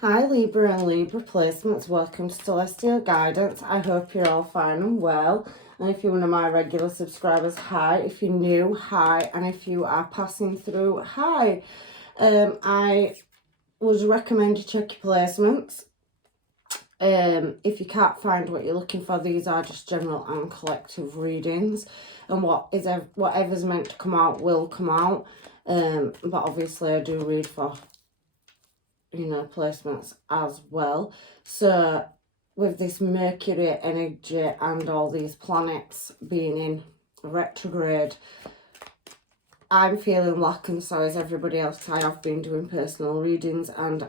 Hi Libra and Libra placements, welcome to Celestial Guidance. I hope you're all fine and well. And if you're one of my regular subscribers, hi. If you're new, hi. And if you are passing through, hi. I would recommend you check your placements. If you can't find what you're looking for, these are just general and collective readings. And whatever's meant to come out will come out. But obviously I do read for placements as well. So with this Mercury energy and all these planets being in retrograde, I'm feeling lack, and so is everybody else. I have been doing personal readings and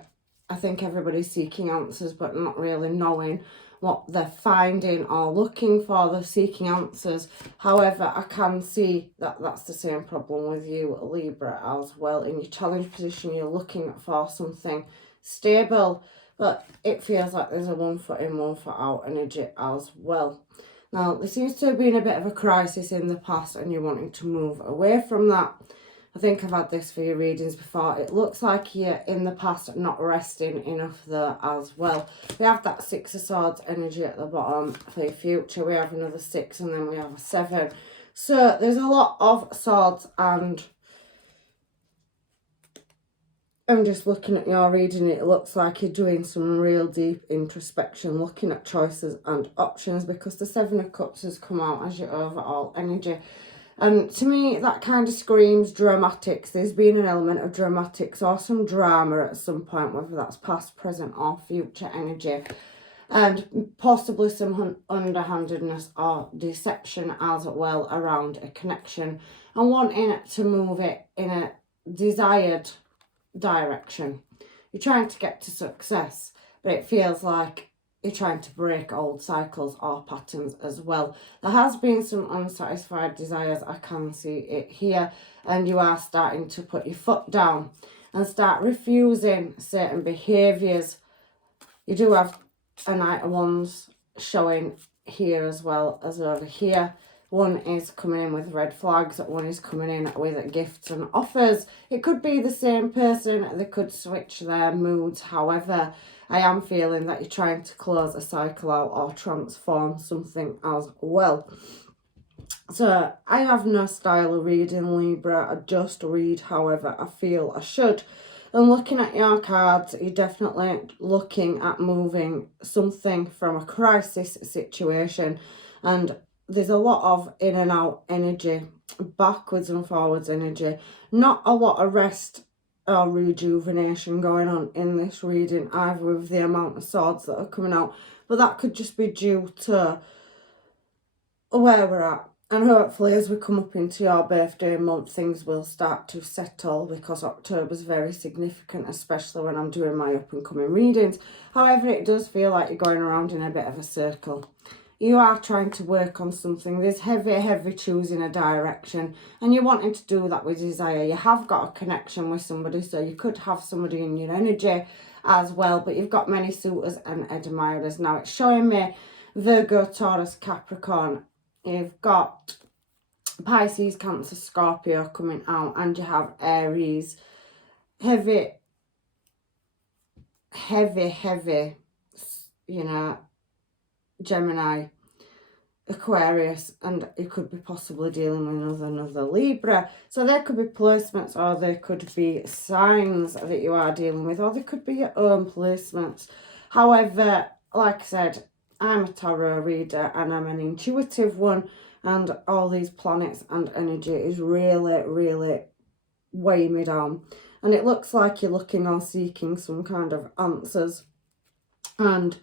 I think everybody's seeking answers but not really knowing what they're finding or looking for. They're seeking answers. However, I can see that that's the same problem with you, Libra, as well. In your challenge position, you're looking for something stable, but it feels like there's a 1 foot in, 1 foot out energy as well. Now, there seems to have been a bit of a crisis in the past and you're wanting to move away from that. I think I've had this for your readings before. It looks like you're in the past not resting enough there as well. We have that 6 of Swords energy at the bottom for your future. We have another 6 and then we have a 7. So there's a lot of swords, and I'm just looking at your reading. It looks like you're doing some real deep introspection, looking at choices and options, because the 7 of Cups has come out as your overall energy. And to me, that kind of screams dramatics. There's been an element of dramatics or some drama at some point, whether that's past, present or future energy. And possibly some underhandedness or deception as well around a connection and wanting to move it in a desired direction. You're trying to get to success, but it feels like you're trying to break old cycles or patterns as well. There has been some unsatisfied desires. I can see it here, and you are starting to put your foot down and start refusing certain behaviours. You do have a Knight of Wands showing here as well as over here. One is coming in with red flags, one is coming in with gifts and offers. It could be the same person, they could switch their moods. However, I am feeling that you're trying to close a cycle out or transform something as well. So I have no style of reading, Libra. I just read however I feel I should. And looking at your cards, you're definitely looking at moving something from a crisis situation, and there's a lot of in and out energy, backwards and forwards energy, not a lot of rest or rejuvenation going on in this reading, either with the amount of swords that are coming out, but that could just be due to where we're at. And hopefully as we come up into your birthday month, things will start to settle, because October's very significant, especially when I'm doing my up and coming readings. However, it does feel like you're going around in a bit of a circle. You are trying to work on something. There's heavy choosing a direction, and you're wanting to do that with desire. You have got a connection with somebody, so you could have somebody in your energy as well, but you've got many suitors and admirers. Now it's showing me Virgo, Taurus, Capricorn. You've got Pisces, Cancer, Scorpio coming out, and you have Aries. Heavy, Gemini, Aquarius, and you could be possibly dealing with another Libra. So there could be placements, or there could be signs that you are dealing with, or there could be your own placements. However, like I said, I'm a tarot reader and I'm an intuitive one, and all these planets and energy is really weighing me down. And it looks like you're looking or seeking some kind of answers, and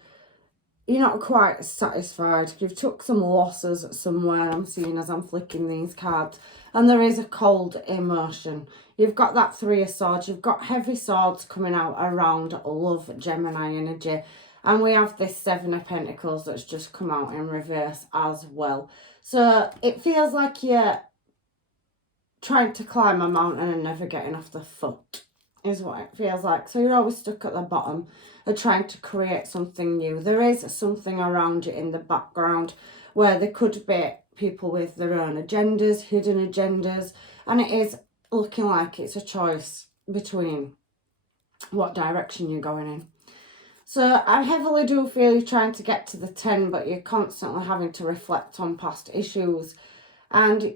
you're not quite satisfied. You've took some losses somewhere, I'm seeing as I'm flicking these cards, and there is a cold emotion. You've got that 3 of Swords, you've got heavy swords coming out around love, Gemini energy, and we have this 7 of Pentacles that's just come out in reverse as well. So it feels like you're trying to climb a mountain and never getting off the foot, is what it feels like. So you're always stuck at the bottom of trying to create something new. There is something around you in the background where there could be people with their own agendas, hidden agendas, and it is looking like it's a choice between what direction you're going in. So I heavily do feel you're trying to get to the 10, but you're constantly having to reflect on past issues. And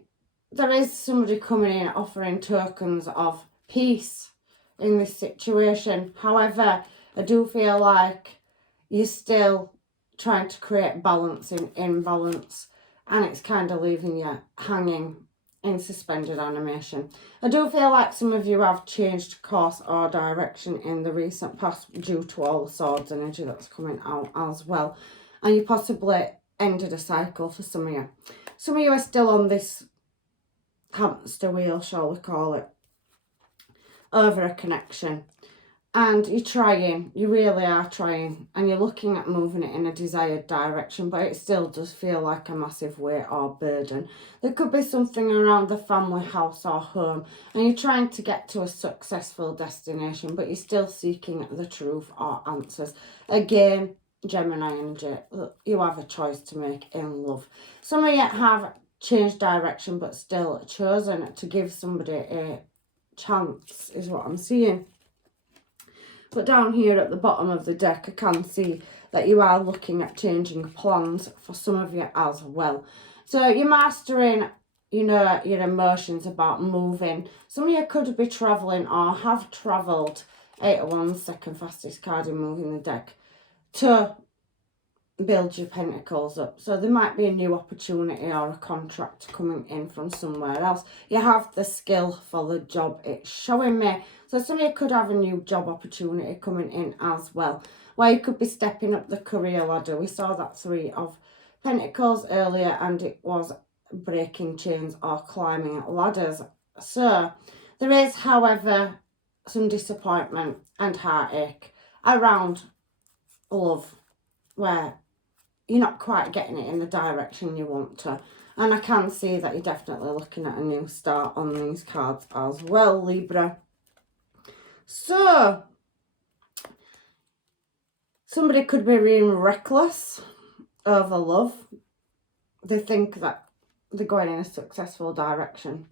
there is somebody coming in offering tokens of peace in this situation. However, I do feel like you're still trying to create balance in imbalance, and it's kind of leaving you hanging in suspended animation. I do feel like some of you have changed course or direction in the recent past due to all the swords energy that's coming out as well. And you possibly ended a cycle for some of you. Some of you are still on this hamster wheel, shall we call it, over a connection. And you're trying, you really are trying, and you're looking at moving it in a desired direction, but it still does feel like a massive weight or burden. There could be something around the family, house or home, and you're trying to get to a successful destination, but you're still seeking the truth or answers. Again, Gemini energy, you have a choice to make in love. Some of you have changed direction, but still chosen to give somebody a chance, is what I'm seeing. But down here at the bottom of the deck, I can see that you are looking at changing plans for some of you as well. So you're mastering, you know, your emotions about moving. Some of you could be travelling or have travelled. 8 of Wands, second fastest card in moving the deck, to build your pentacles up. So there might be a new opportunity or a contract coming in from somewhere else. You have the skill for the job, it's showing me. So some of you could have a new job opportunity coming in as well, where you could be stepping up the career ladder. We saw that 3 of Pentacles earlier, and it was breaking chains or climbing ladders. So there is, however, some disappointment and heartache around love, where you're not quite getting it in the direction you want to. And I can see that you're definitely looking at a new start on these cards as well, Libra. So, somebody could be being reckless over love. They think that they're going in a successful direction.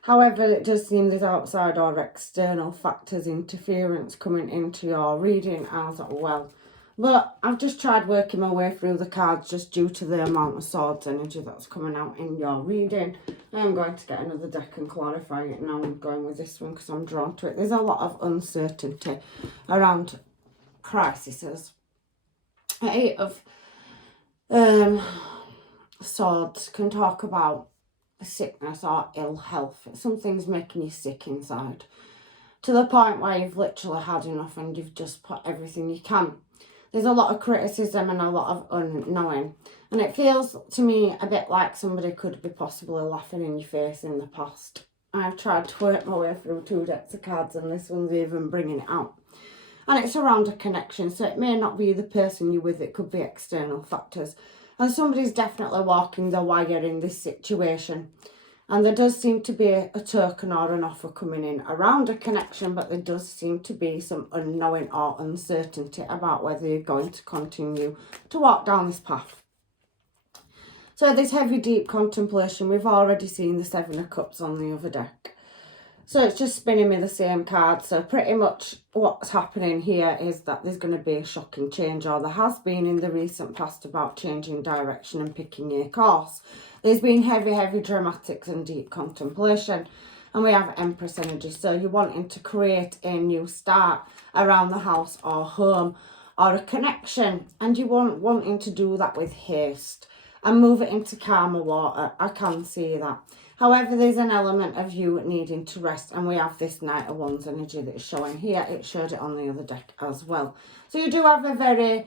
However, it does seem there's outside or external factors, interference coming into your reading as well. But I've just tried working my way through the cards just due to the amount of swords energy that's coming out in your reading. I'm going to get another deck and clarify it now. I'm going with this one because I'm drawn to it. There's a lot of uncertainty around crises. 8 of Swords can talk about sickness or ill health. Something's making you sick inside, to the point where you've literally had enough and you've just put everything you can. There's a lot of criticism and a lot of unknowing. And it feels to me a bit like somebody could be possibly laughing in your face in the past. I've tried to work my way through 2 decks of cards, and this one's even bringing it out. And it's around a connection, so it may not be the person you're with, it could be external factors. And somebody's definitely walking the wire in this situation. And there does seem to be a token or an offer coming in around a connection, but there does seem to be some unknowing or uncertainty about whether you're going to continue to walk down this path. So this heavy, deep contemplation, we've already seen the 7 of Cups on the other deck. So it's just spinning me the same card. So pretty much what's happening here is that there's going to be a shocking change, or there has been in the recent past, about changing direction and picking your course. There's been heavy, heavy dramatics and deep contemplation. And we have Empress energy. So you're wanting to create a new start around the house or home or a connection. And you wanting to do that with haste and move it into calmer water. I can see that. However, there's an element of you needing to rest, and we have this Knight of Wands energy that is showing here. It showed it on the other deck as well. So you do have a very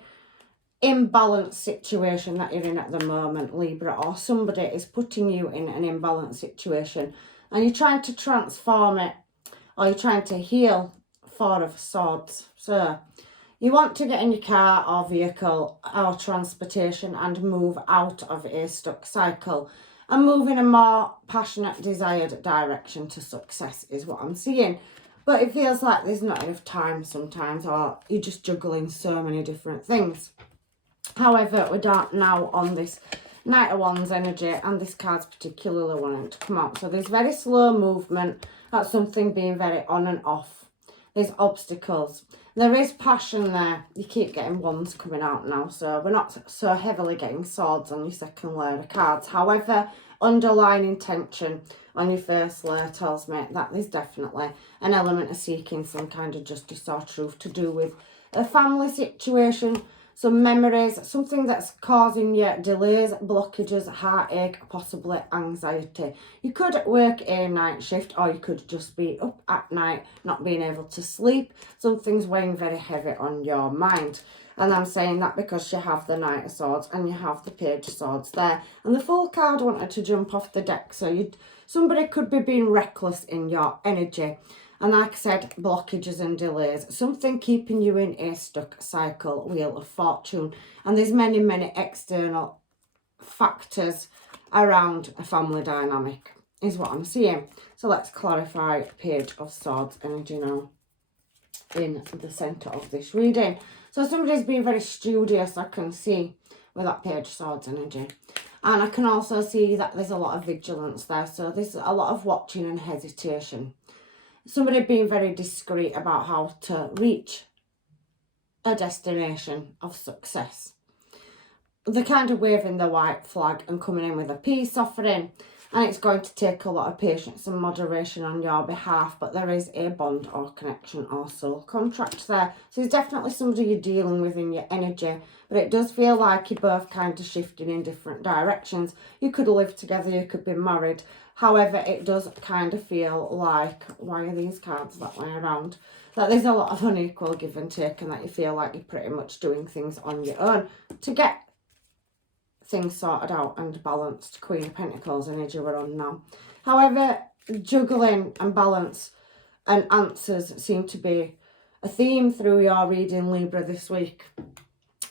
imbalanced situation that you're in at the moment, Libra, or somebody is putting you in an imbalanced situation and you're trying to transform it, or you're trying to heal 4 of Swords. So you want to get in your car or vehicle or transportation and move out of a stuck cycle and move in a more passionate, desired direction to success is what I'm seeing. But it feels like there's not enough time sometimes, or you're just juggling so many different things. However, we're now on this Knight of Wands energy, and this card's particularly wanting to come out. So there's very slow movement. That's something being very on and off. There's obstacles. There is passion there. You keep getting wands coming out now, so we're not so heavily getting swords on your second layer of cards. However, underlying intention on your first layer tells me that there's definitely an element of seeking some kind of justice or truth to do with a family situation, some memories, something that's causing you delays, blockages, heartache, possibly anxiety. You could work a night shift, or you could just be up at night, not being able to sleep. Something's weighing very heavy on your mind. And I'm saying that because you have the Knight of Swords and you have the Page of Swords there. And the Fool card wanted to jump off the deck, so somebody could be being reckless in your energy. And like I said, blockages and delays. Something keeping you in a stuck cycle, Wheel of Fortune. And there's many, many external factors around a family dynamic, is what I'm seeing. So let's clarify Page of Swords energy now in the centre of this reading. So somebody's being very studious, I can see, with that Page of Swords energy. And I can also see that there's a lot of vigilance there. So there's a lot of watching and hesitation. Somebody being very discreet about how to reach a destination of success. They're kind of waving the white flag and coming in with a peace offering. And it's going to take a lot of patience and moderation on your behalf. But there is a bond or connection or soul contract there. So there's definitely somebody you're dealing with in your energy. But it does feel like you're both kind of shifting in different directions. You could live together, you could be married. However, it does kind of feel like, why are these cards that way around? That there's a lot of unequal give and take, and that you feel like you're pretty much doing things on your own to get things sorted out and balanced. Queen of Pentacles energy we're on now. However, juggling and balance and answers seem to be a theme through your reading, Libra, this week.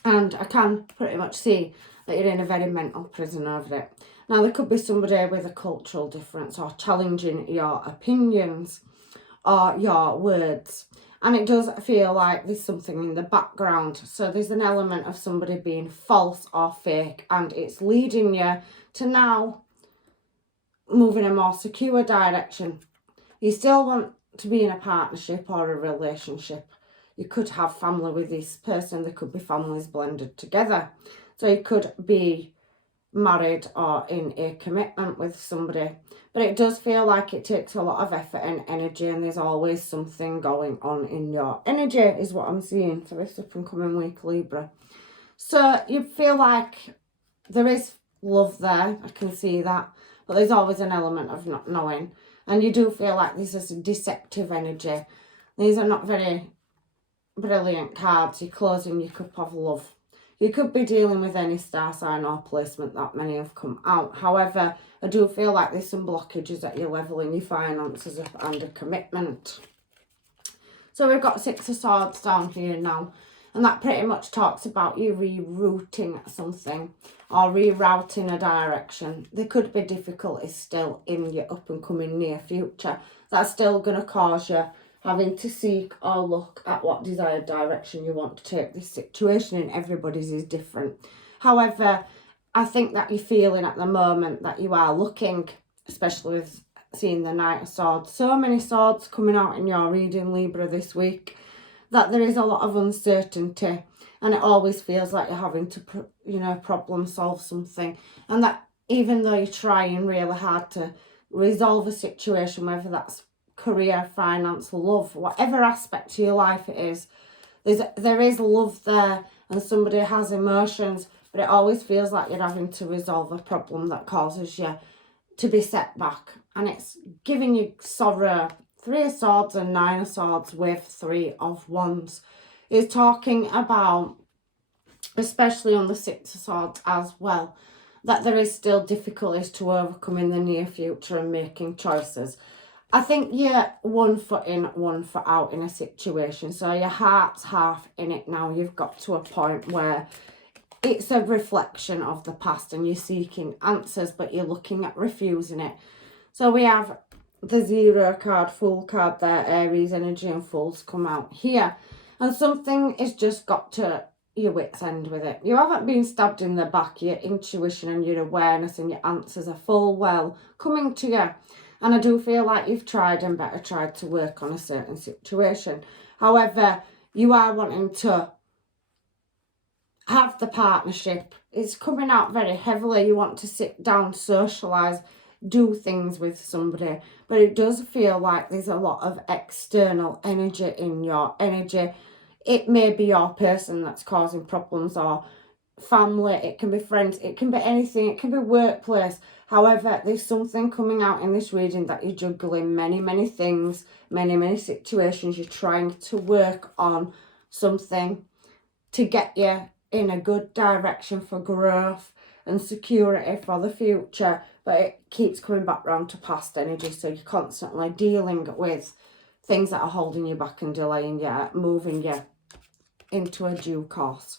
And I can pretty much see that you're in a very mental prison over it. Now, there could be somebody with a cultural difference or challenging your opinions or your words. And it does feel like there's something in the background. So there's an element of somebody being false or fake, and it's leading you to now move in a more secure direction. You still want to be in a partnership or a relationship. You could have family with this person. There could be families blended together. So you could be married or in a commitment with somebody. But it does feel like it takes a lot of effort and energy, and there's always something going on in your energy, is what I'm seeing for this up and coming week, Libra. So you feel like there is love there. I can see that. But there's always an element of not knowing. And you do feel like this is a deceptive energy. These are not very brilliant cards. You're closing your cup of love. You could be dealing with any star sign or placement that many have come out. However, I do feel like there's some blockages at your level in your finances and a commitment. So we've got Six of Swords down here now. And that pretty much talks about you rerouting something or rerouting a direction. There could be difficulties still in your up and coming near future. That's still going to cause you having to seek or look at what desired direction you want to take this situation in. Everybody's is different. However, I think that you're feeling at the moment that you are looking, especially with seeing the Knight of Swords. So many swords coming out in your reading, Libra, this week, that there is a lot of uncertainty. And it always feels like you're having to, problem solve something. And that even though you're trying really hard to resolve a situation, whether that's career, finance, love, whatever aspect to your life it is, there is love there and somebody has emotions, but it always feels like you're having to resolve a problem that causes you to be set back, and it's giving you sorrow. Three of Swords and Nine of Swords with Three of Wands is talking about, especially on the Six of Swords as well, that there is still difficulties to overcome in the near future and making choices. I think you're 1 foot in, 1 foot out in a situation. So your heart's half in it now. You've got to a point where it's a reflection of the past and you're seeking answers, but you're looking at refusing it. So we have the Zero card, Fool card there, Aries energy and Fools come out here. And something has just got to your wit's end with it. You haven't been stabbed in the back. Your intuition and your awareness and your answers are full well coming to you. And I do feel like you've tried and better tried to work on a certain situation. However, you are wanting to have the partnership. It's coming out very heavily. You want to sit down, socialise, do things with somebody. But it does feel like there's a lot of external energy in your energy. It may be your person that's causing problems, or family, it can be friends, it can be anything, it can be workplace. However, there's something coming out in this reading that you're juggling many things, many situations. You're trying to work on something to get you in a good direction for growth and security for the future, but it keeps coming back round to past energy. So you're constantly dealing with things that are holding you back and delaying you, moving you into a due course.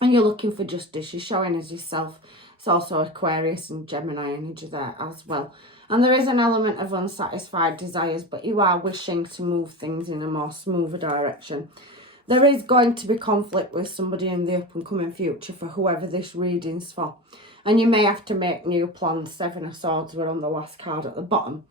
And you're looking for justice. You're showing as yourself. It's also Aquarius and Gemini energy there as well. And there is an element of unsatisfied desires, but you are wishing to move things in a more smoother direction. There is going to be conflict with somebody in the up and coming future for whoever this reading's for. And you may have to make new plans. Seven of Swords were on the last card at the bottom.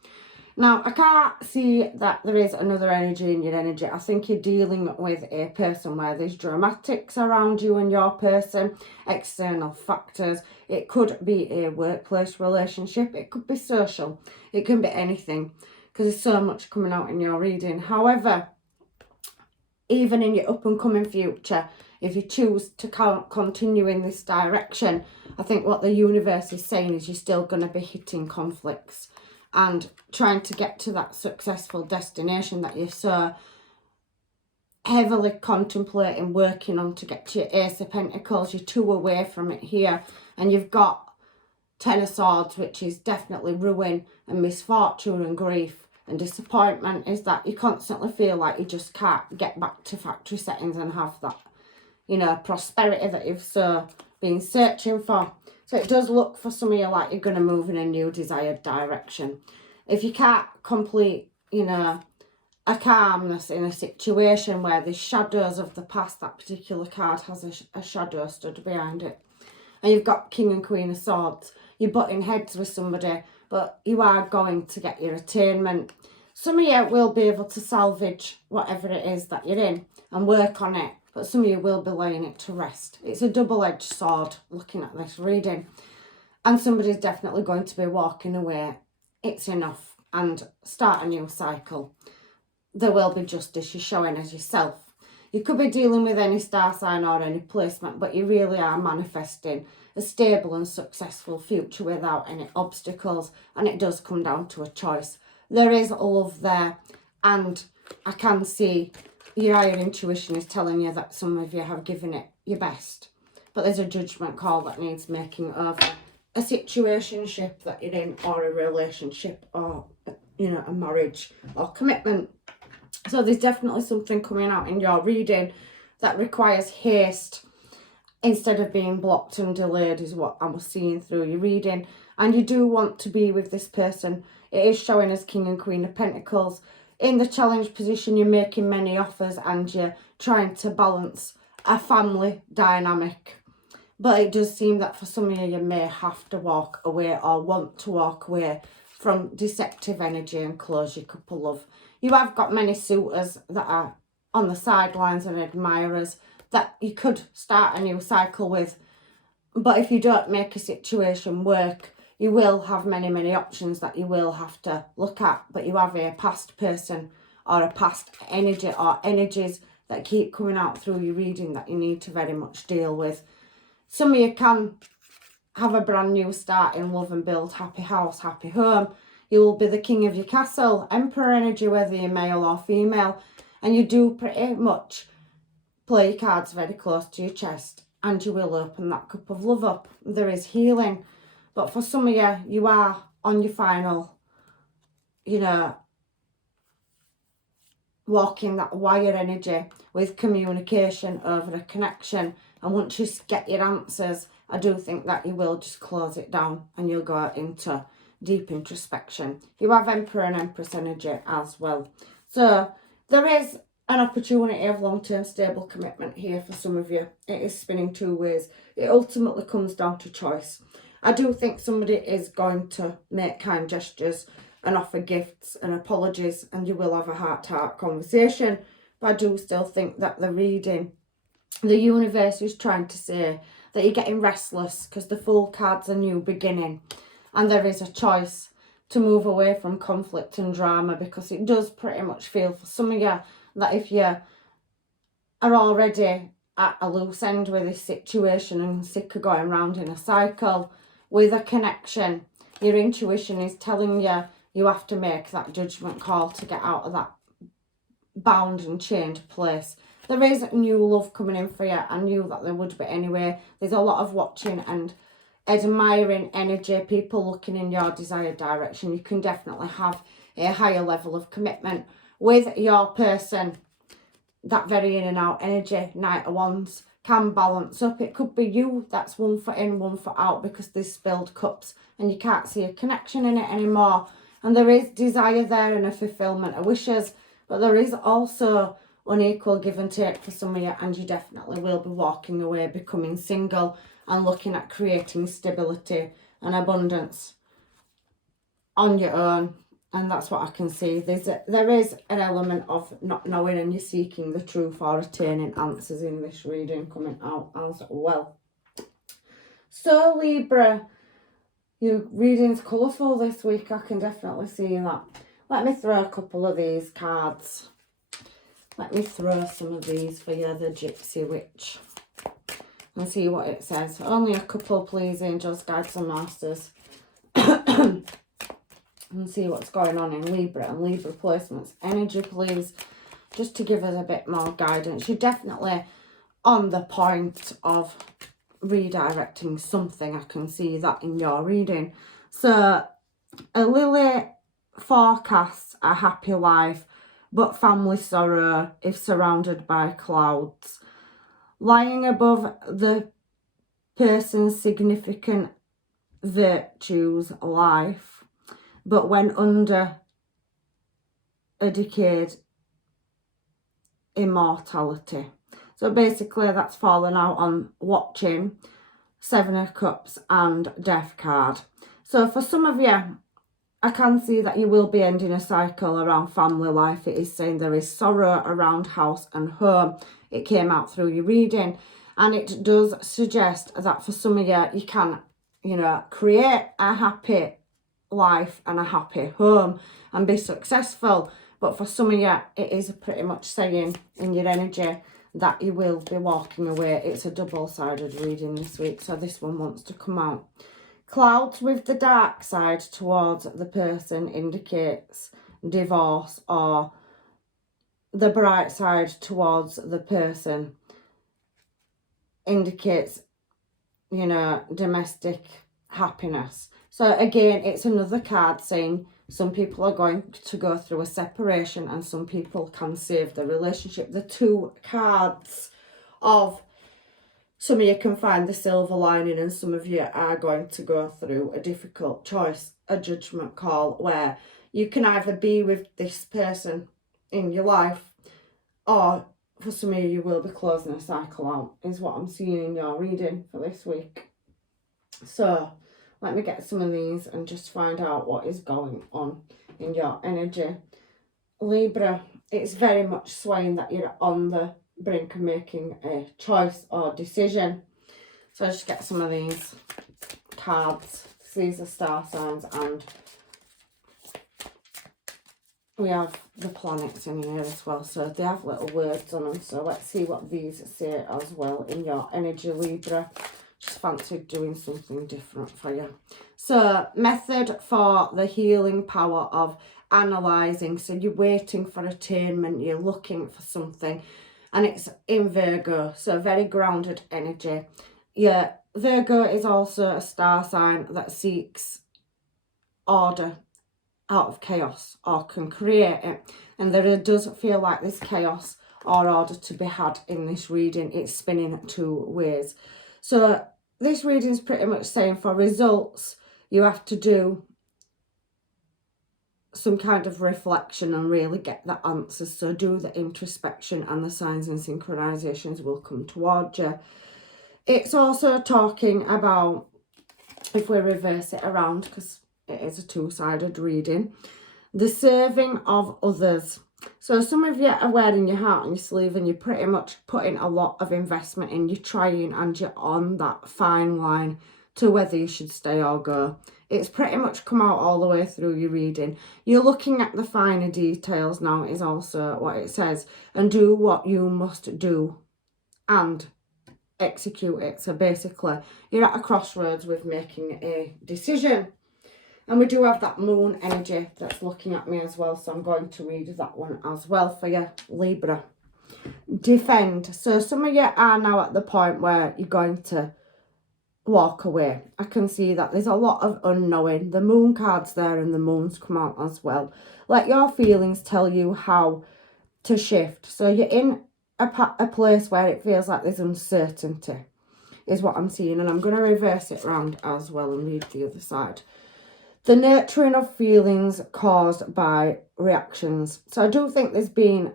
Now, I can't see that there is another energy in your energy. I think you're dealing with a person where there's dramatics around you and your person, external factors. It could be a workplace relationship. It could be social. It can be anything, because there's so much coming out in your reading. However, even in your up and coming future, if you choose to continue in this direction, I think what the universe is saying is you're still going to be hitting conflicts and trying to get to that successful destination that you're so heavily contemplating working on to get to your Ace of Pentacles. You're 2 away from it here, and you've got 10 of Swords, which is definitely ruin and misfortune and grief and disappointment. Is that you constantly feel like you just can't get back to factory settings and have that, you know, prosperity that you've so been searching for. So it does look for some of you like you're going to move in a new desired direction. If you can't complete, you know, a calmness in a situation where there's shadows of the past, that particular card has a shadow stood behind it. And you've got King and Queen of Swords. You're butting heads with somebody, but you are going to get your attainment. Some of you will be able to salvage whatever it is that you're in and work on it. But some of you will be laying it to rest. It's a double-edged sword looking at this reading. And somebody's definitely going to be walking away. It's enough. And start a new cycle. There will be justice. You're showing as yourself. You could be dealing with any star sign or any placement, but you really are manifesting a stable and successful future without any obstacles. And it does come down to a choice. There is love there. And I can see your higher intuition is telling you that some of you have given it your best. But there's a judgment call that needs making over a situationship that you're in, or a relationship, or, you know, a marriage or commitment. So there's definitely something coming out in your reading that requires haste instead of being blocked and delayed, is what I'm seeing through your reading. And you do want to be with this person. It is showing as King and Queen of Pentacles. In the challenge position, you're making many offers and you're trying to balance a family dynamic. But it does seem that for some of you, you may have to walk away or want to walk away from deceptive energy and close your cup of love. You have got many suitors that are on the sidelines and admirers that you could start a new cycle with. But if you don't make a situation work, you will have many options that you will have to look at. But you have a past person or a past energy or energies that keep coming out through your reading that you need to very much deal with. Some of you can have a brand new start in love and build happy house, happy home. You will be the king of your castle, Emperor energy, whether you're male or female. And you do pretty much play your cards very close to your chest. And you will open that cup of love up. There is healing. But for some of you, you are on your final, you know, walking that wire energy with communication over a connection. And once you get your answers, I do think that you will just close it down and you'll go out into deep introspection. You have Emperor and Empress energy as well. So there is an opportunity of long-term stable commitment here for some of you. It is spinning 2 ways. It ultimately comes down to choice. I do think somebody is going to make kind gestures and offer gifts and apologies, and you will have a heart-to-heart conversation. But I do still think that the reading, the universe is trying to say that you're getting restless because the Fool card's a new beginning, and there is a choice to move away from conflict and drama, because it does pretty much feel for some of you that if you are already at a loose end with this situation and sick of going round in a cycle with a connection, your intuition is telling you you have to make that judgment call to get out of that bound and chained place. There is new love coming in for you. I knew that there would be anyway. There's a lot of watching and admiring energy, people looking in your desired direction. You can definitely have a higher level of commitment with your person. That very in and out energy, Knight of Wands, can balance up. It could be you that's one foot in, one foot out, because there's spilled cups and you can't see a connection in it anymore. And there is desire there and a fulfillment of wishes, but there is also unequal give and take for some of you, and you definitely will be walking away, becoming single and looking at creating stability and abundance on your own. And that's what I can see. There is an element of not knowing, and you're seeking the truth or attaining answers in this reading coming out as well. So Libra, your reading's colourful this week. I can definitely see that. Let me throw a couple of these cards. Let me throw some of these for you, the Gypsy Witch, and see what it says. Only a couple, please, angels, guides and masters. And see what's going on in Libra and Libra placements. Energy, please, just to give us a bit more guidance. You're definitely on the point of redirecting something. I can see that in your reading. So, a Lily forecasts a happy life, but family sorrow if surrounded by clouds. Lying above the person's significant virtues life, but when under a decayed immortality. So basically that's fallen out on watching, Seven of Cups and Death card. So for some of you, I can see that you will be ending a cycle around family life. It is saying there is sorrow around house and home. It came out through your reading, and it does suggest that for some of you, you can, create a happy life and a happy home and be successful. But for some of you, it is pretty much saying in your energy that you will be walking away. It's a double-sided reading this week, so this one wants to come out. Clouds with the dark side towards the person indicates divorce, or the bright side towards the person indicates, domestic happiness. So again, it's another card saying some people are going to go through a separation and some people can save the relationship. The two cards of some of you can find the silver lining, and some of you are going to go through a difficult choice, a judgment call, where you can either be with this person in your life, or for some of you, you will be closing a cycle out, is what I'm seeing in your reading for this week. So let me get some of these and just find out what is going on in your energy. Libra, it's very much swaying that you're on the brink of making a choice or decision. So I'll just get some of these cards. These are star signs, and we have the planets in here as well, so they have little words on them. So let's see what these say as well in your energy, Libra. Just fancied doing something different for you. So, method for the healing power of analysing. So you're waiting for attainment, you're looking for something, and it's in Virgo, so very grounded energy. Yeah, Virgo is also a star sign that seeks order out of chaos, or can create it. And there does feel like this chaos or order to be had in this reading. It's spinning two ways. So this reading is pretty much saying for results, you have to do some kind of reflection and really get the answers. So do the introspection, and the signs and synchronizations will come towards you. It's also talking about, if we reverse it around, because it is a two-sided reading. The serving of others. So some of you are wearing your heart on your sleeve and you're pretty much putting a lot of investment in. You're trying and you're on that fine line to whether you should stay or go. It's pretty much come out all the way through your reading. You're looking at the finer details now is also what it says. And do what you must do and execute it. So basically, you're at a crossroads with making a decision. And we do have that moon energy that's looking at me as well. So I'm going to read that one as well for you, Libra. Defend. So some of you are now at the point where you're going to walk away. I can see that there's a lot of unknowing. The moon card's there and the moon's come out as well. Let your feelings tell you how to shift. So you're in a place where it feels like there's uncertainty is what I'm seeing. And I'm going to reverse it around as well and read the other side. The nurturing of feelings caused by reactions. So I do think there's been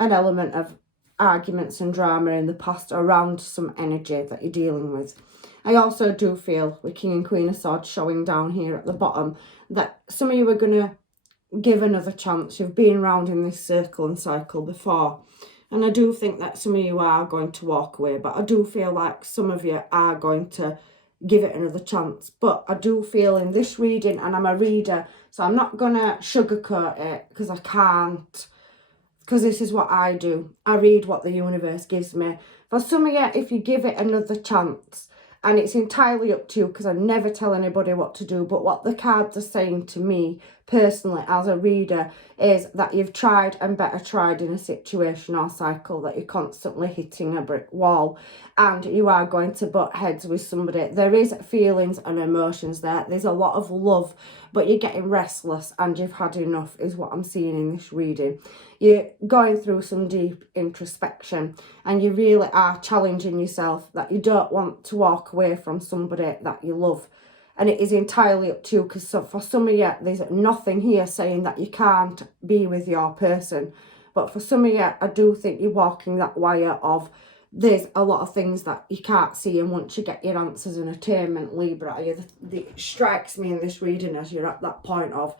an element of arguments and drama in the past around some energy that you're dealing with. I also do feel with King and Queen of Swords showing down here at the bottom that some of you are going to give another chance. You've been around in this circle and cycle before. And I do think that some of you are going to walk away. But I do feel like some of you are going to give it another chance. But I do feel in this reading, and I'm a reader, so I'm not going to sugarcoat it because I can't. Because this is what I do. I read what the universe gives me. For some of you, if you give it another chance, and it's entirely up to you because I never tell anybody what to do, but what the cards are saying to me personally as a reader is that you've tried and better tried in a situation or cycle, that you're constantly hitting a brick wall and you are going to butt heads with somebody. There is feelings and emotions there. There's a lot of love, but you're getting restless and you've had enough is what I'm seeing in this reading. You're going through some deep introspection and you really are challenging yourself that you don't want to walk away from somebody that you love. And it is entirely up to you, because for some of you, there's nothing here saying that you can't be with your person. But for some of you, I do think you're walking that wire of there's a lot of things that you can't see. And once you get your answers and attainment, Libra, it strikes me in this reading as you're at that point of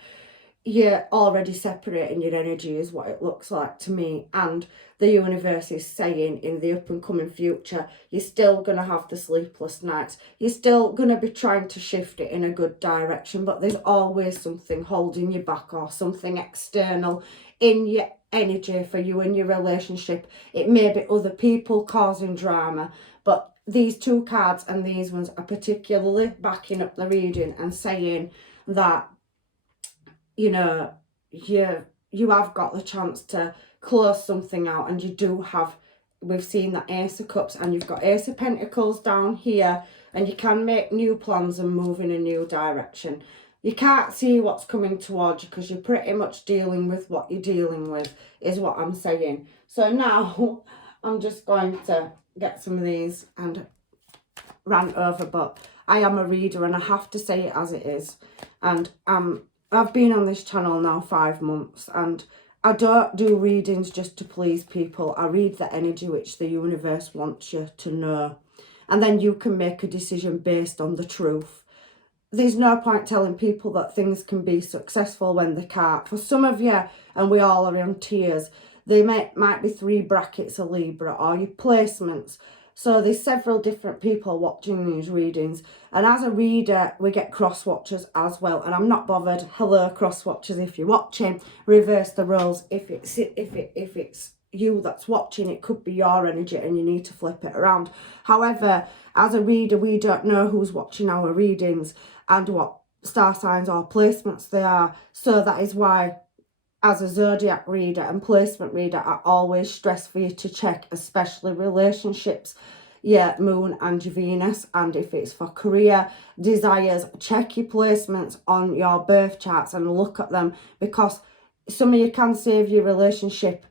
you're already separating your energy is what it looks like to me. And the universe is saying in the up and coming future, you're still going to have the sleepless nights. You're still going to be trying to shift it in a good direction, but there's always something holding you back or something external in your energy for you and your relationship. It may be other people causing drama, but these two cards and these ones are particularly backing up the reading and saying that, you know, you have got the chance to close something out, and you do have, we've seen that Ace of Cups and you've got Ace of Pentacles down here, and you can make new plans and move in a new direction. You can't see what's coming towards you because you're pretty much dealing with what you're dealing with is what I'm saying. So now I'm just going to get some of these and rant over, but I am a reader and I have to say it as it is. And I've been on this channel now 5 months and I don't do readings just to please people. I read the energy which the universe wants you to know. And then you can make a decision based on the truth. There's no point telling people that things can be successful when they can't. For some of you, and we all are in tears, there might be 3 brackets of Libra or your placements. So there's several different people watching these readings. And as a reader, we get cross watchers as well. And I'm not bothered. Hello, cross watchers, if you're watching. Reverse the roles. If it's you that's watching, it could be your energy and you need to flip it around. However, as a reader, we don't know who's watching our readings and what star signs or placements they are. So that is why, as a zodiac reader and placement reader, I always stress for you to check, especially relationships, your moon and your Venus. And if it's for career, desires, check your placements on your birth charts and look at them, because some of you can save your relationship.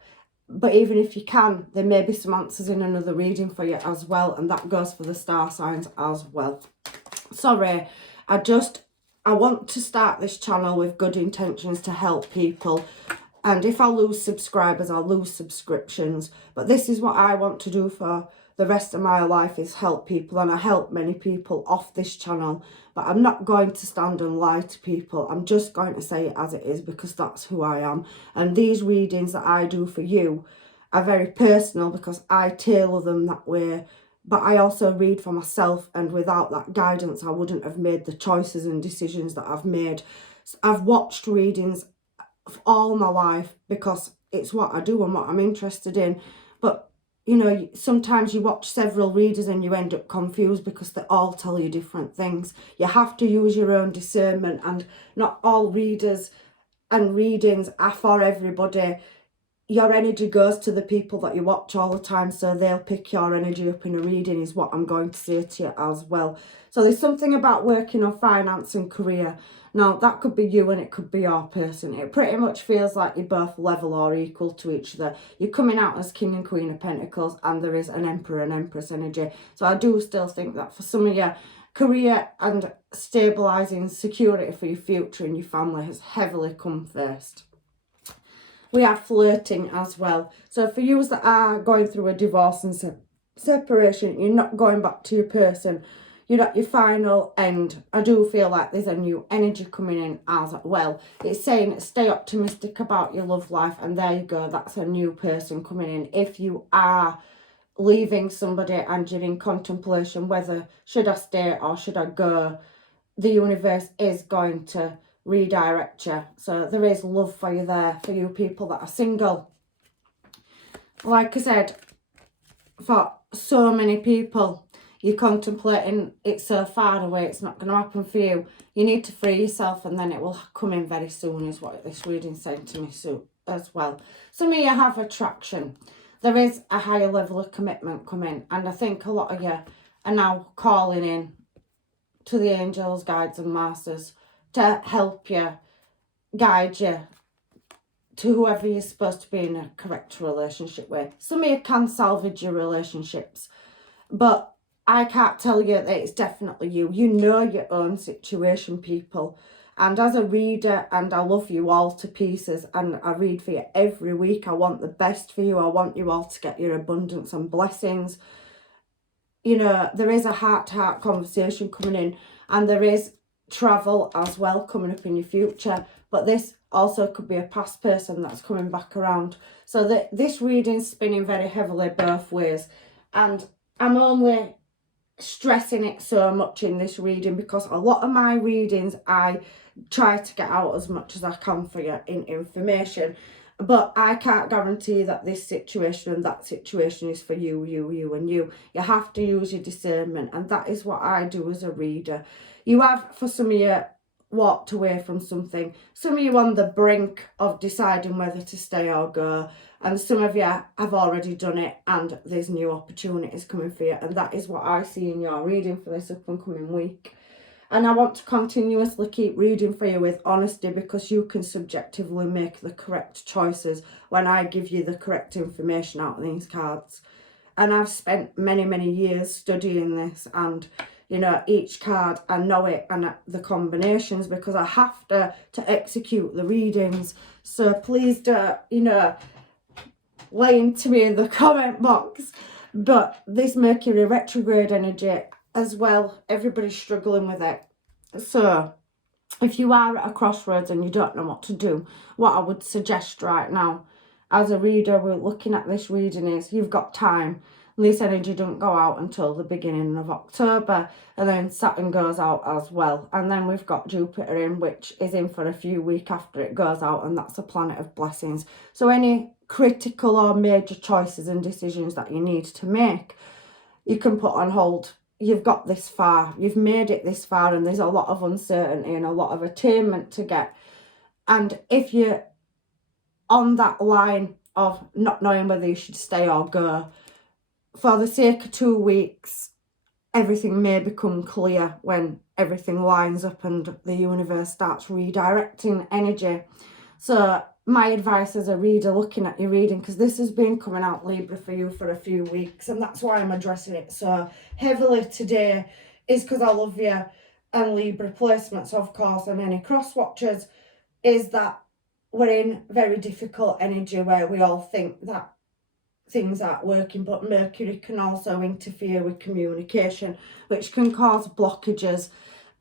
But even if you can, there may be some answers in another reading for you as well. And that goes for the star signs as well. Sorry, I want to start this channel with good intentions to help people. And if I lose subscribers, I'll lose subscriptions. But this is what I want to do for the rest of my life, is help people. And I help many people off this channel. But I'm not going to stand and lie to people. I'm just going to say it as it is, because that's who I am. And these readings that I do for you are very personal, because I tailor them that way. But I also read for myself, and without that guidance, I wouldn't have made the choices and decisions that I've made. I've watched readings all my life because it's what I do and what I'm interested in. But, you know, sometimes you watch several readers and you end up confused because they all tell you different things. You have to use your own discernment, and not all readers and readings are for everybody. Your energy goes to the people that you watch all the time, so they'll pick your energy up in a reading, is what I'm going to say to you as well. So there's something about working on finance and career. Now, that could be you and it could be your person. It pretty much feels like you're both level or equal to each other. You're coming out as King and Queen of Pentacles, and there is an Emperor and Empress energy. So I do still think that for some of you, career and stabilising security for your future and your family has heavily come first. We have flirting as well. So for you that are going through a divorce and separation, you're not going back to your person, you're at your final end. I do feel like there's a new energy coming in as well. It's saying stay optimistic about your love life, and there you go, that's a new person coming in. If you are leaving somebody and you're in contemplation whether should I stay or should I go, the universe is going to redirect you. So there is love for you there, for you people that are single. Like I said, for so many people, you're contemplating, it's so far away, it's not going to happen for you. You need to free yourself, and then it will come in very soon, is what this reading's saying to me as well. Some of you have attraction. There is a higher level of commitment coming, and I think a lot of you are now calling in to the angels, guides and masters to help you, guide you to whoever you're supposed to be in a correct relationship with. Some of you can salvage your relationships, but I can't tell you that it's definitely you. You know your own situation, people. And as a reader, and I love you all to pieces, and I read for you every week. I want the best for you. I want you all to get your abundance and blessings. You know, there is a heart-to-heart conversation coming in, and there is travel as well coming up in your future. But this also could be a past person that's coming back around. So this reading's spinning very heavily both ways. And I'm only stressing it so much in this reading because a lot of my readings I try to get out as much as I can for you in information, but I can't guarantee that this situation and that situation is for you, you and you. You have to use your discernment, and that is what I do as a reader. You have, for some of you, walked away from something. Some of you on the brink of deciding whether to stay or go, and some of you have already done it, and there's new opportunities coming for you, and that is what I see in your reading for this up and coming week. And I want to continuously keep reading for you with honesty, because you can subjectively make the correct choices when I give you the correct information out of these cards. And I've spent many, many years studying this, and you know, each card, I know it, and the combinations, because I have to execute the readings. So please don't, you know, lay into me in the comment box. But this Mercury retrograde energy as well, everybody's struggling with it. So if you are at a crossroads and you don't know what to do, what I would suggest right now as a reader, we're looking at this reading, is you've got time. This energy doesn't go out until the beginning of October, and then Saturn goes out as well. And then we've got Jupiter in, which is in for a few weeks after it goes out, and that's a planet of blessings. So any critical or major choices and decisions that you need to make, you can put on hold. You've got this far, you've made it this far, and there's a lot of uncertainty and a lot of attainment to get. And if you're on that line of not knowing whether you should stay or go, for the sake of 2 weeks, everything may become clear when everything lines up and the universe starts redirecting energy. So my advice as a reader, looking at your reading, because this has been coming out, Libra, for you for a few weeks, and that's why I'm addressing it so heavily today, is because I love you, and Libra placements, of course, and any cross watchers, is that we're in very difficult energy where we all think that things aren't working, but Mercury can also interfere with communication, which can cause blockages.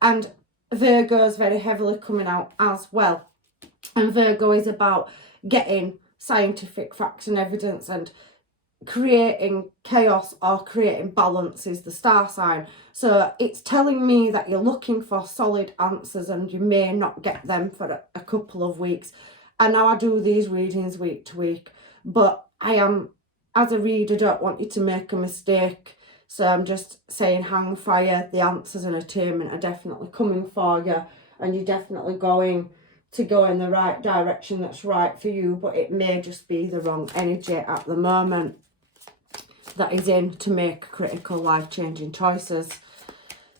And Virgo is very heavily coming out as well. And Virgo is about getting scientific facts and evidence and creating chaos or creating balance is the star sign. So it's telling me that you're looking for solid answers and you may not get them for a couple of weeks. And now I do these readings week to week, but I am, as a reader, don't want you to make a mistake. So I'm just saying hang fire. The answers and attunement are definitely coming for you, and you're definitely going to go in the right direction that's right for you, but it may just be the wrong energy at the moment that is in to make critical life-changing choices.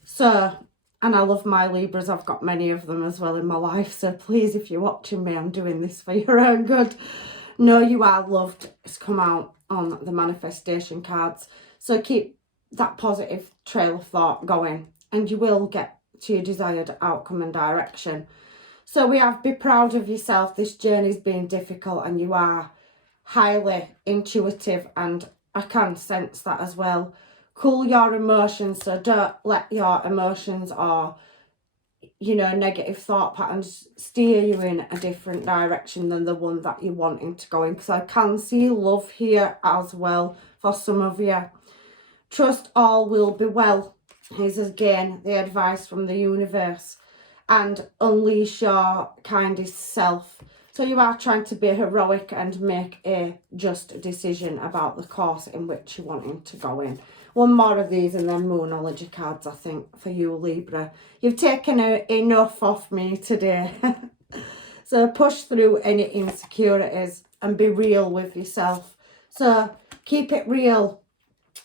So, and I love my Libras, I've got many of them as well in my life, so please, if you're watching me, I'm doing this for your own good. Know you are loved. It's come out on the manifestation cards, so keep that positive trail of thought going and you will get to your desired outcome and direction. So we have be proud of yourself. This journey's been difficult and you are highly intuitive, and I can sense that as well. Cool your emotions, so don't let your emotions or, you know, negative thought patterns steer you in a different direction than the one that you're wanting to go in, because I can see love here as well for some of you. Trust all will be well. Here's again the advice from the universe. And unleash your kindest self. So you are trying to be heroic and make a just decision about the course in which you're wanting to go in. One more of these and then Moonology cards, I think, for you, Libra. You've taken enough off me today. So push through any insecurities and be real with yourself. So keep it real.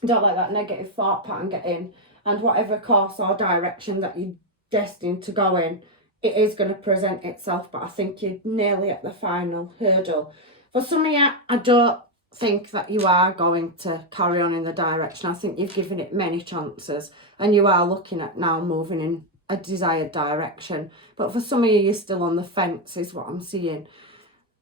Don't let that negative thought pattern get in. And whatever course or direction that you destined to go in, it is going to present itself, but I think you're nearly at the final hurdle. For some of you, I don't think that you are going to carry on in the direction. I think you've given it many chances and you are looking at now moving in a desired direction, but for some of you, you're still on the fence is what I'm seeing.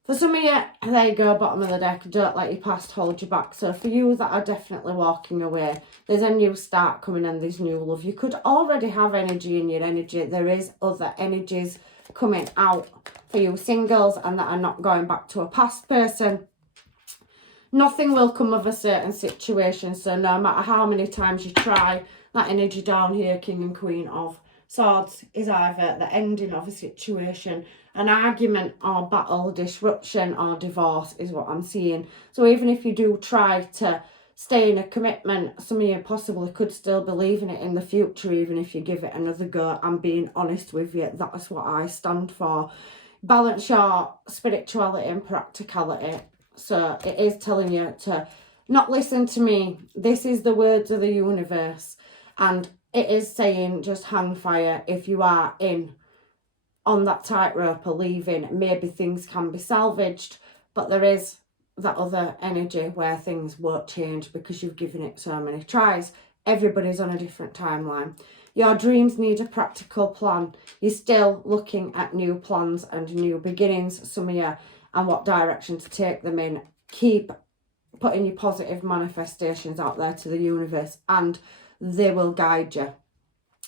For some of you, there you go, bottom of the deck, don't let your past hold you back. So for you that are definitely walking away, there's a new start coming and there's new love. You could already have energy in your energy. There is other energies coming out for you singles and that are not going back to a past person. Nothing will come of a certain situation. So no matter how many times you try, that energy down here, King and Queen of Swords, is either the ending of a situation, an argument or battle, disruption or divorce is what I'm seeing. So even if you do try to stay in a commitment, some of you possibly could still believe in it in the future, even if you give it another go. I'm being honest with you. That's what I stand for. Balance your spirituality and practicality. So it is telling you to not listen to me. This is the words of the universe. And it is saying just hang fire if you are in on that tightrope or leaving. Maybe things can be salvaged, but there is that other energy where things won't change because you've given it so many tries. Everybody's on a different timeline. Your dreams need a practical plan. You're still looking at new plans and new beginnings, some of you, and what direction to take them in. Keep putting your positive manifestations out there to the universe and they will guide you.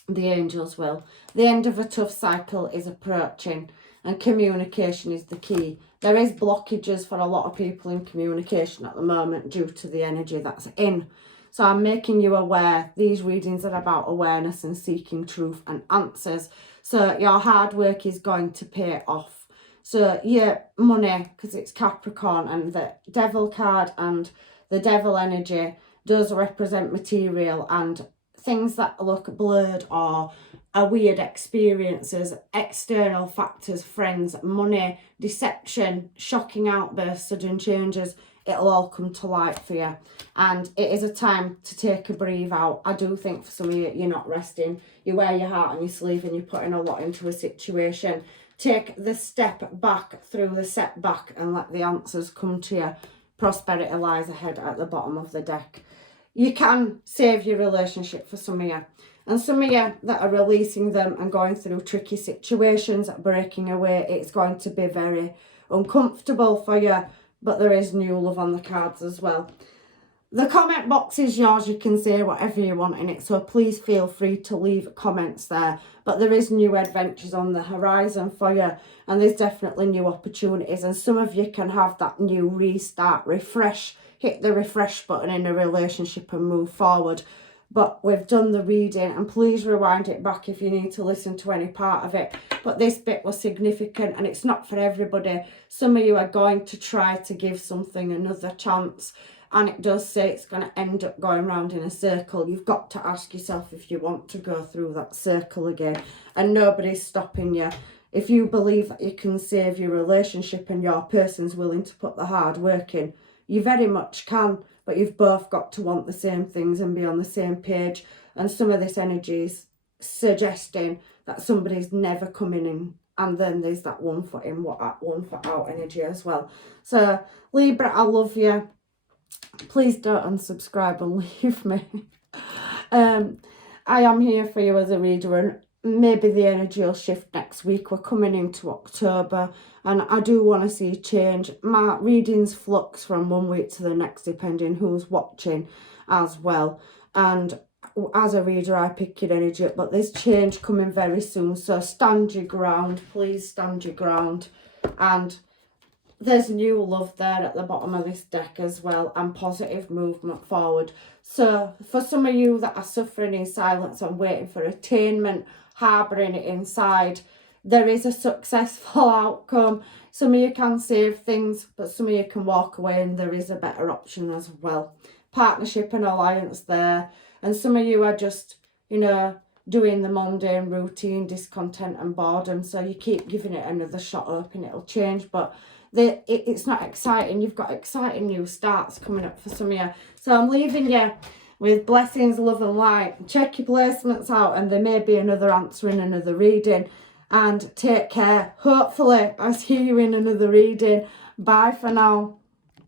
The angels will. The end of a tough cycle is approaching and communication is the key. There is blockages for a lot of people in communication at the moment due to the energy that's in. So I'm making you aware. These readings are about awareness and seeking truth and answers. So your hard work is going to pay off. So your money, because it's Capricorn and the Devil card and the Devil energy does represent material and things that look blurred or are weird experiences, external factors, friends, money, deception, shocking outbursts, sudden changes. It'll all come to light for you. And it is a time to take a breathe out. I do think for some of you, you're not resting. You wear your heart on your sleeve and you're putting a lot into a situation. Take the step back through the setback and let the answers come to you. Prosperity lies ahead at the bottom of the deck. You can save your relationship for some of you. And some of you that are releasing them and going through tricky situations, breaking away, it's going to be very uncomfortable for you, but there is new love on the cards as well. The comment box is yours. You can say whatever you want in it, so please feel free to leave comments there. But there is new adventures on the horizon for you, and there's definitely new opportunities, and some of you can have that new restart, refresh, hit the refresh button in a relationship and move forward. But we've done the reading, and please rewind it back if you need to listen to any part of it. But this bit was significant, and it's not for everybody. Some of you are going to try to give something another chance, and it does say it's going to end up going round in a circle. You've got to ask yourself if you want to go through that circle again, and nobody's stopping you. If you believe that you can save your relationship and your person's willing to put the hard work in, you very much can, but you've both got to want the same things and be on the same page. And some of this energy is suggesting that somebody's never coming in, and then there's that 1 foot in, one foot out energy as well. So Libra, I love you. Please don't unsubscribe and leave me. I am here for you as a reader, and maybe the energy will shift next week. We're coming into October, and I do want to see change. My readings flux from one week to the next, depending who's watching as well. And as a reader, I pick your energy up, but there's change coming very soon. So stand your ground, please stand your ground. And there's new love there at the bottom of this deck as well, and positive movement forward. So for some of you that are suffering in silence and waiting for attainment, harbouring it inside, there is a successful outcome. Some of you can save things, but some of you can walk away, and there is a better option as well. Partnership and alliance there. And some of you are just, you know, doing the mundane routine, discontent and boredom. So you keep giving it another shot, hoping it'll change. But it's not exciting. You've got exciting new starts coming up for some of you. So I'm leaving you with blessings, love and light. Check your placements out, and there may be another answer in another reading. And take care. Hopefully I'll see you in another reading. Bye for now.